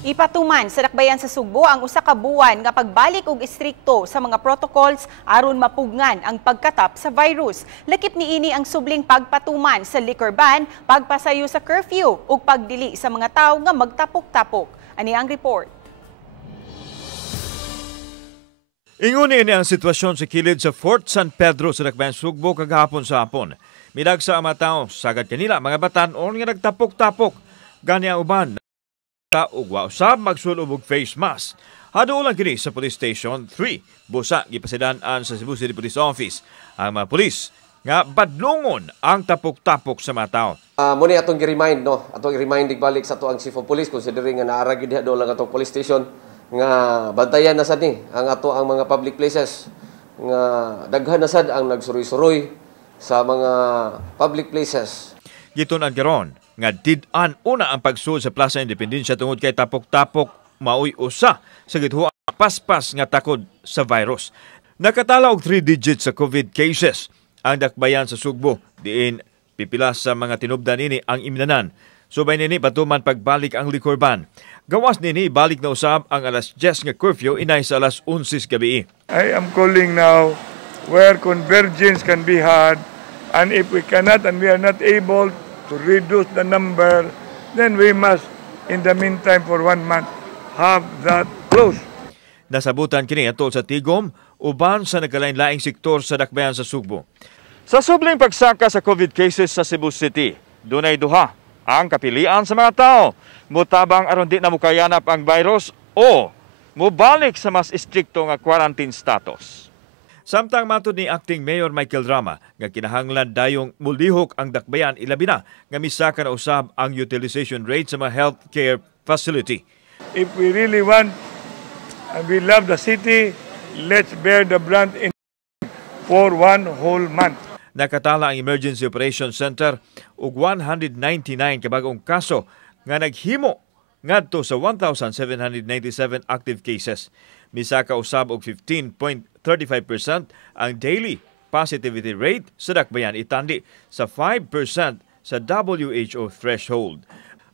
Ipatuman sa dakbayan sa Sugbo ang usa ka buwan nga pagbalik og istrikto sa mga protocols aron mapugnan ang pagkatap sa virus. Lakip niini ang subling pagpatuman sa liquor ban, pagpasayo sa curfew ug pagdili sa mga tawo nga magtapok-tapok. Ani ang report. Inguni ni ang sitwasyon sa kilid sa Fort San Pedro sa dakbayan Sugbo kagahapon sa hapon. Midagsa ang mga tawo, sagad kanila mga batan-on nga nagtapok-tapok. Gani ang uban ug wa usab magsulob og face mask. Haduol lang kini sa Police Station 3. Busa gipasidan-an sa Cebu City Police Office ang mga pulis nga badlongon ang tapok-tapok sa mga tawo. Muna atong gi-remind no, atong i-remind balik sa ato ang Chief of Police considering nga naara gid diha lang atong police station nga bantayan na sad ni ang ato ang mga public places nga daghan na sad ang nagsuroy-suroy sa mga public places. Gitun-an karon nga did-an una ang pagsuod sa Plaza Independencia tungod kay tapok-tapok maoy usa sa githuang paspas nga takod sa virus. Nakatala og 3 digits sa COVID cases ang dakbayan sa Sugbo diin pipila sa mga tinubdan ini ang imnanan. Subay nini patuman pagbalik ang liquor ban. Gawas nini balik na usab ang alas 10 nga curfew inay sa alas 11 gabi. I am calling now where convergence can be had, and if we cannot and we are not able to reduce the number, then we must, in the meantime, for 1 month, have that closed. Nasabutan kini atol sa Tigom, uban sa nagkalain-laing sektor sa dakbayan sa Sugbo. Sa subling pagsaka sa COVID cases sa Cebu City, dunay duha ang kapilian sa mga tao. Mutabang aron di na mukayanap ang virus o mubalik sa mas istrikto nga quarantine status. Samtang matud ni Acting Mayor Michael Rama nga kinahanglan dayong mulihok ang dakbayan ilabi na nga misaka na usab ang utilization rate sa mga healthcare facility. If we really want and we love the city, let's bear the brunt in for 1 whole month. Nakatala ang Emergency Operations Center og 199 kabagong kaso nga naghimo ngadto sa 1,797 active cases. Misaka usab og 15.35% ang daily positivity rate sa dakbayan itandi sa 5% sa WHO threshold.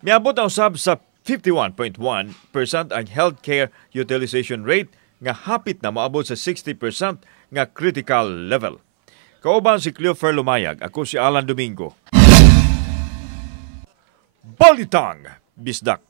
Miabot na usab sa 51.1% ang healthcare utilization rate nga hapit na moabot sa 60% nga critical level. Kauban si Cleofer Lumayag, ako si Alan Domingo. Balitang Bisdak.